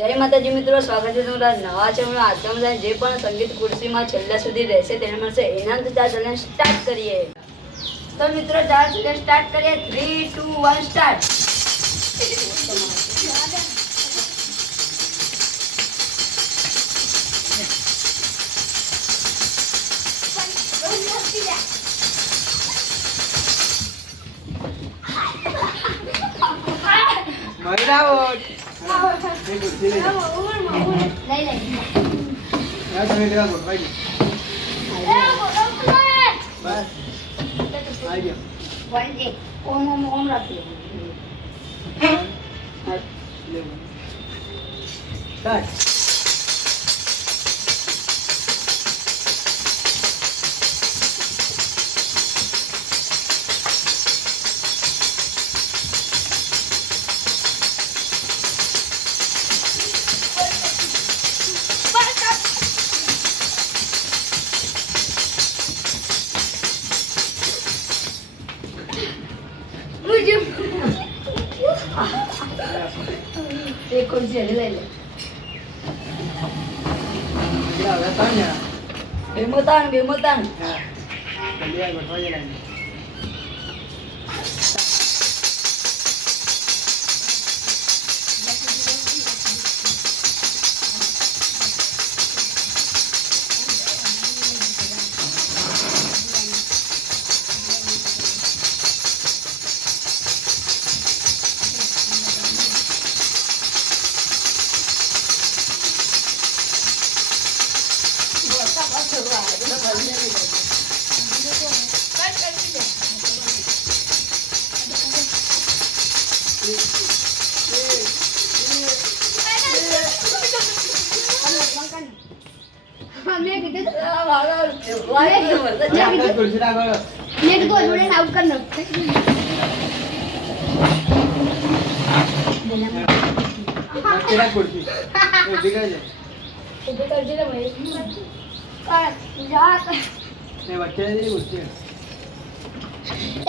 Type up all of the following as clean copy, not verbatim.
જય માતાજી મિત્રો, સ્વાગત છે તમારા નવા ચેનલ આજના જે પણ સંગીત ખુરશીમાં છેલ્લા સુધી રહેશે તેને મળશે ઇનામ. તો ચાલ ચેલેન્જ સ્ટાર્ટ કરીએ. તો મિત્રો ચાલ ચેલેન્જ સ્ટાર્ટ કરીએ. 3 2 1 સ્ટાર્ટ. મહિરાવટ એક ખુરશી હજી લઈ લે. બેમોતાન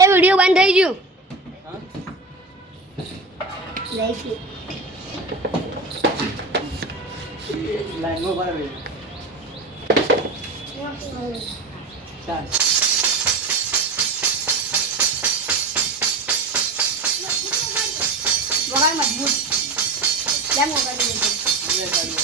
એ વિડિયો બંધ થઈ ગયો. લાઈનમાં બરાબર ચાલ વગાડ મજબૂત લે મોબાઈલ દે.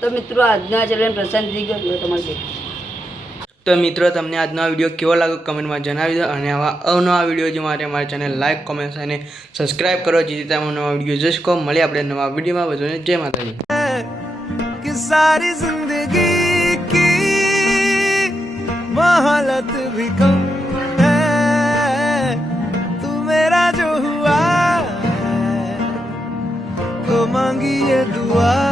તો મિત્રો આજના ચેલેન્જ પસંદ થઈ ગયો તમારે. તો મિત્રો તમને આજનો આ વિડીયો કેવો લાગ્યો કમેન્ટમાં જણાવી દો અને આવા અવનવા વિડીયો જો માટે અમારી ચેનલ લાઈક કોમેન્ટ અને સબસ્ક્રાઈબ કરો જેથી તમે નવા વિડીયો જોઈ શકો. મળીએ આપણે નવા વિડીયોમાં. બધાને જય માતાજી. कि सारी जिंदगी की मोहलत भी कम है तू मेरा जो हुआ है तो मांगी ये दुआ